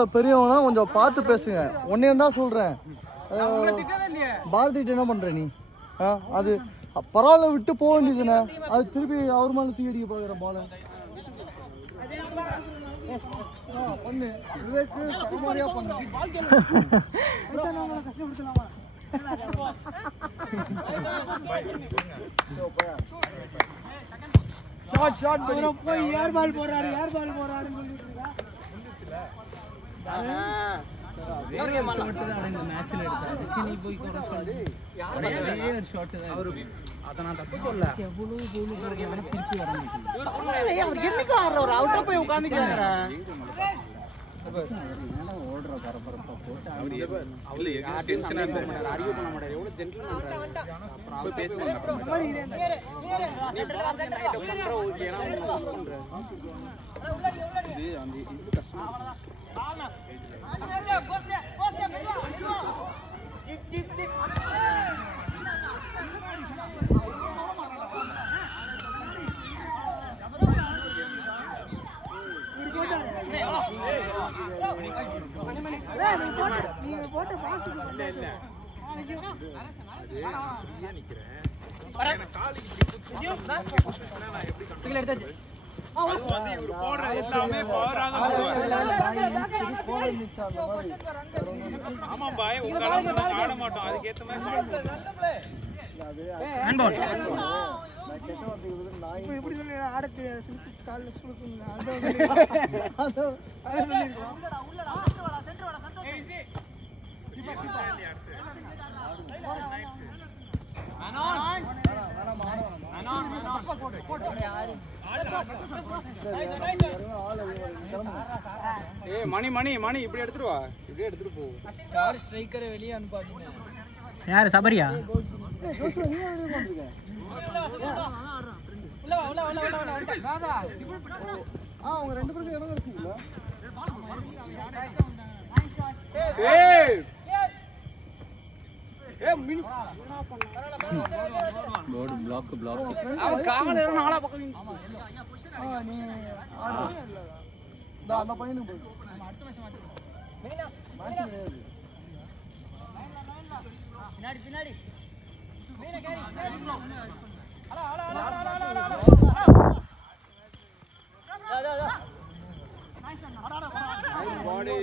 பெரியவனா கொஞ்சம் பார்த்து பேசுங்க. உன்னையும் தான் சொல்றேன். பாரதிட்ட என்ன பண்ற நீ? அது பரவாயில்ல விட்டு போக வேண்டியதுண்ணே. அது திருப்பி அவர் மேல தூக்கி அடிக்க போகிற பால பண்ணு. விவேக்கு சமரியா பண்ணு. ஷாட் போய் யார் பால் போறாரு மணி இப்படி எடுத்துட்டு வா. இப்படியே எடுத்துட்டு போ. ஸ்டார் ஸ்ட்ரைக்கரை வெளியே அனுப்பாதீங்க. யாரு சபரியா? அவங்க ரெண்டு பேரும் இடம் இருக்குல்ல. ஏய் மினி போர்டு பிளாக் அவ கால ஏற நாளா பக்கம் நீ அந்த பையனுக்கு போய் அடுத்த மேட்ச் மாத்து. மேட்ச் கிடையாது. பின்னாடி மீனா கேரி. பாடி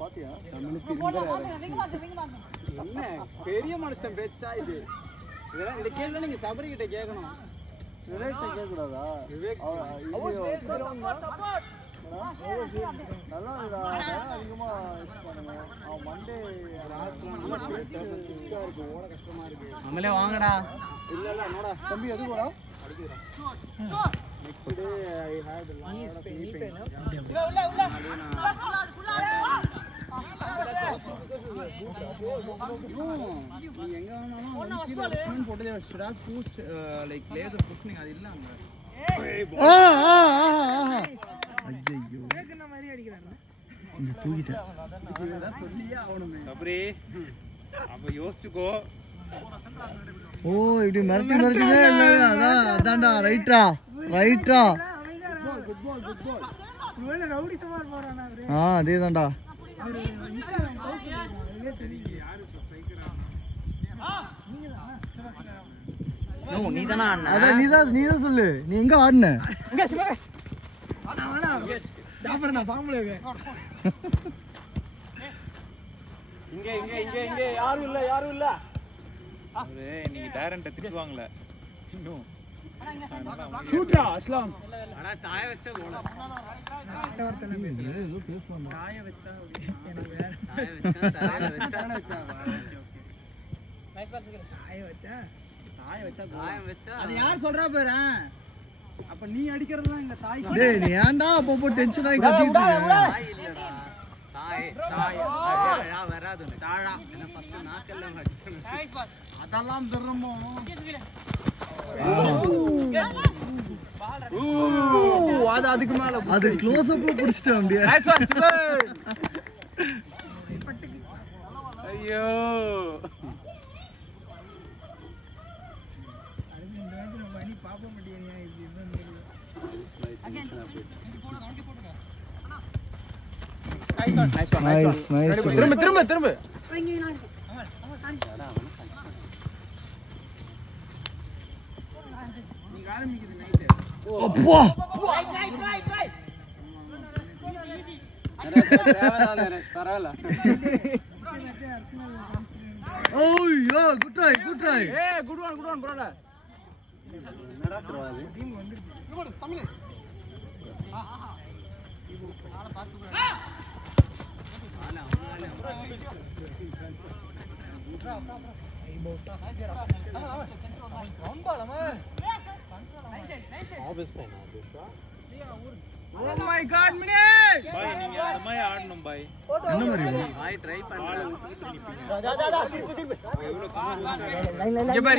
பாத்தியா? என்ன பெரிய மனுஷன் பேச்சா இது? இதெல்லாம் இந்த கேள்வி நீங்க சபரி கிட்ட கேட்கணும். விவேக் கிட்ட கேட்க கூடாதா? விவேக் நல்லா அதிகமா அவன் மண்டே இருக்கு. ஓட கஷ்டமா இருக்கு. நம்மளே வாங்கடா. இல்ல என்னடா தம்பி அது கூட நெக்ஸ்ட் டே ஐ ஹேட் நீ பெயின். உள்ள நீ எங்க வேணாலும் கீழ போட்டதே ஸ்டாக் பூஸ்ட் லைக் லேசர் புஷ்னிங் அது இல்ல அங்க. ஐயோ வேகன மாதிரி அடிக்குறானே. இந்த தூக்கிட்ட இதெல்லாம் சொல்லியே ஆவணுமே. சபரி அப்ப யோசிச்சுக்கோ. ஓ இப்படி மறந்துனே இல்ல. அதான்டா ரைட்டா. குட் பால் இவன ரவுடி சமார் போறானே அவரே. அதேதான்டா. நீதானா அண்ணா? அத நீதான் சொல்லு. நீ எங்க ஆடுன? இங்க சிவா. ஆனா ஜாஃபர் நான் ஃபார்ம்ல இருக்கேன். இங்க யாரும் இல்ல. அது நீங்க டைரக்டா திட்டுவாங்கல. இன்னும் ஷூட்ரா அஸ்லாம். அட தாய வெச்ச போல. ஏதோ பேசுவாங்க. தாய வெச்சா எனக்கு வேற. தாய வெச்சா. மைக் பாத்துக்கற. தாய வெச்சா. அது யார் சொல்றா பாரு. அப்ப நீ அடிக்கிறது தான் இந்த தாய். டேய் நீ ஏன்டா அப்பப்போ டென்ஷன் ஆகி கத்திட்டு இருக்க? தாய் இல்லடா. தாய் வராது. தாழா என்ன ஃபர்ஸ்ட் நாக்கெல்லாம் அடிக்கணும். அதெல்லாம் தரமோ. அது அதுக்கு மேல அது க்ளோஸ் அப்ல புடிச்சிட்டேன் அப்படியே. ஐயோ திரும்ப Oh yeah, good try. Hey, good one, brother. Oh my God, Mini! Bye, நீங்க அந்த மாதிரி ஆடணும் bye. என்ன மாதிரி Bye, try பண்ணு.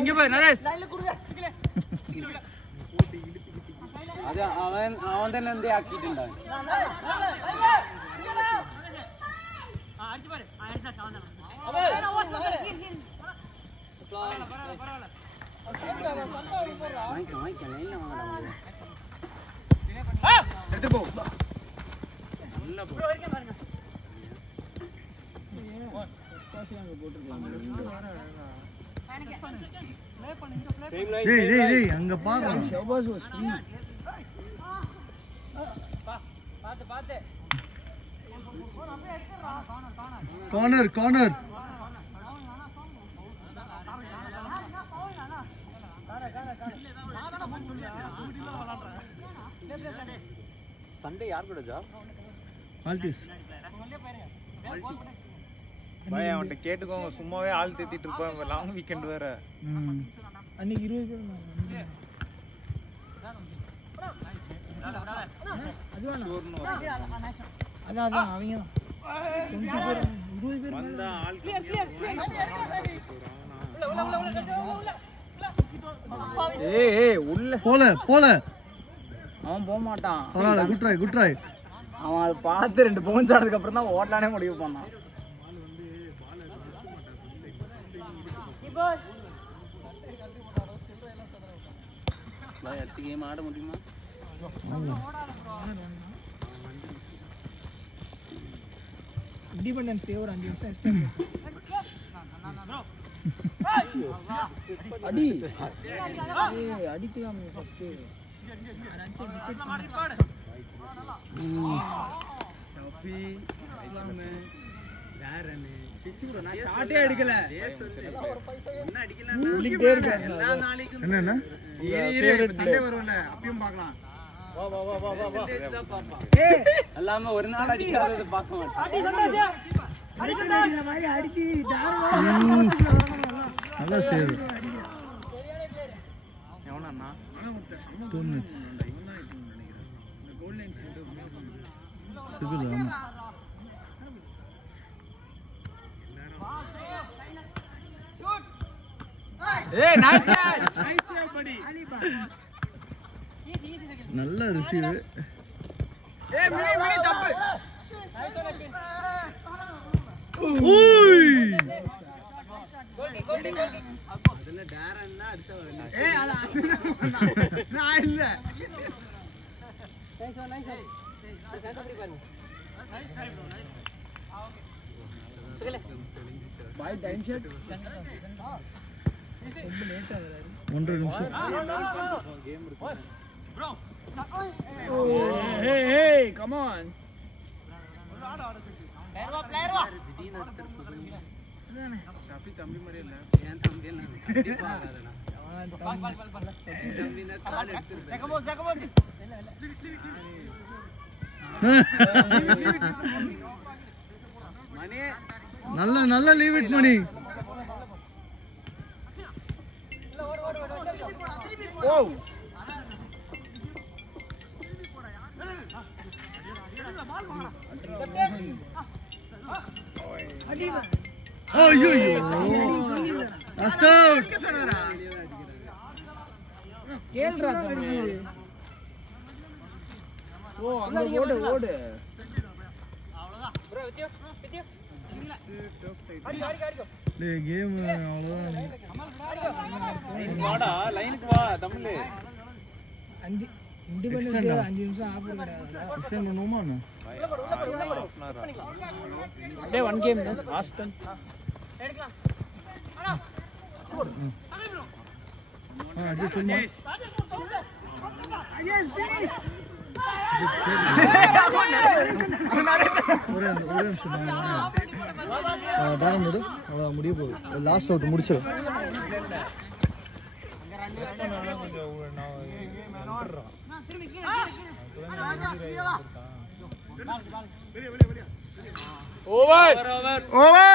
இங்க பாரு, நரேஷ். அது அவன் തന്നെ എന്തേ ആക്കിയിട്ടുണ്ടാവും. അടിച്ചു പാரு. അടിച്ചാ ചാവണ്ട. எடுத்து போ. நல்ல போ. டேய் அங்க பாரு. Shahbaz was free. பாத்து. கார்னர். சண்டே யார் கூட ஜா? மால்டிஸ். பை அவன்கிட்ட கேட்டுக்கோங்க, சும்மாவே ஆள் தேத்திட்டு இருப்பாங்க, லாங் வீக்கெண்ட் வேற. அன்னைக்கு 20 பேர் அதான் அவங்க 20 பேர் 20 பேர் வந்தா ஆள் ஏய் உள்ள போல அவன் போக மாட்டான். பரவாயில்ல, குட் ட்ரை. அவன் அதை பார்த்து 2 பவுன்ஸ் ஆனதுக்கு அப்புறம் தான் ஓட்டலானே முடிவு பண்ணான். அடுத்த கேம் ஆட முடியுமா? இண்டிபெண்டன்ஸ் டே ஒரு 5 நிமிஷம் எக்ஸ்ட்ரா அடி அடிக்கலாம் ஃபர்ஸ்ட். ஷஃபி இஸ்லாமே யாரனே பிசிபுர நான் ஸ்டார்ட்டே அடிக்கல. என்ன அடிக்கல சொல்லிட்டே இருக்காரு. எல்லா நாளைக்கும் என்ன ஃபேவரட் சண்டே வரும்ல, அப்பயும் பார்க்கலாம். வா ஏய் எல்லாமே ஒரு நாள் அடிக்காதது பார்க்க மாட்டேன். அடிக்கல மாதிரி அடிச்சி நல்லா சேவ். எவனாண்ணா 2 minutes. சிவில் ஆமா. ஏய் நைஸ் கேட்ச். நைஸ் சேவ் படி. நல்ல ரிசீவ். ஏய் மினி தப்பு. ஓய் அதுல டாரன்னா அடுத்து வரல. ஏய் அத நான் இல்ல. நைஸ். சென்டர் பாருங்க. Bye time shot. ரொம்ப லேட்டா வராரு. 1.5 நிமிஷம். கேம் இருக்கு bro. Hey, come on. Player வா. திடீர்னு அடிச்சிருக்கு. அதானே ஷாஃபி தம்பி மாதிரி இல்ல. ஏன் தம்பி இல்ல. கண்டிப்பா ஆகாதடா. தம்பி நான் கால் எடுத்துறேன். ஜக்கமோ. மணி நல்ல லீவ் இட் மணி. ஓ ஐயோ லாஸ்ட் அவுட். கேள்றா ஓ அங்க ஓடு அவ்வளவுதான் ப்ரோ வித்தியோ டேய் கேம் அவ்வளவுதான். வாடா லைனுக்கு வா தமிழ். 5 இண்டிபெண்டன்ட் 5 நிமிஷம் ஆஃப் பண்ணடா. எக்ஸ்டெண்ட் பண்ணுவோமா? பை 1/2 hour அப்படியே 1 கேம் லாஸ்ட் டன் அஜய் சொல்லுமா ஒரே நிமிஷம் தாரம் போடு அவ்வளோ முடிய போகுது லாஸ்ட் அவுட் முடிச்சிடும் ஓவர் ஓவர்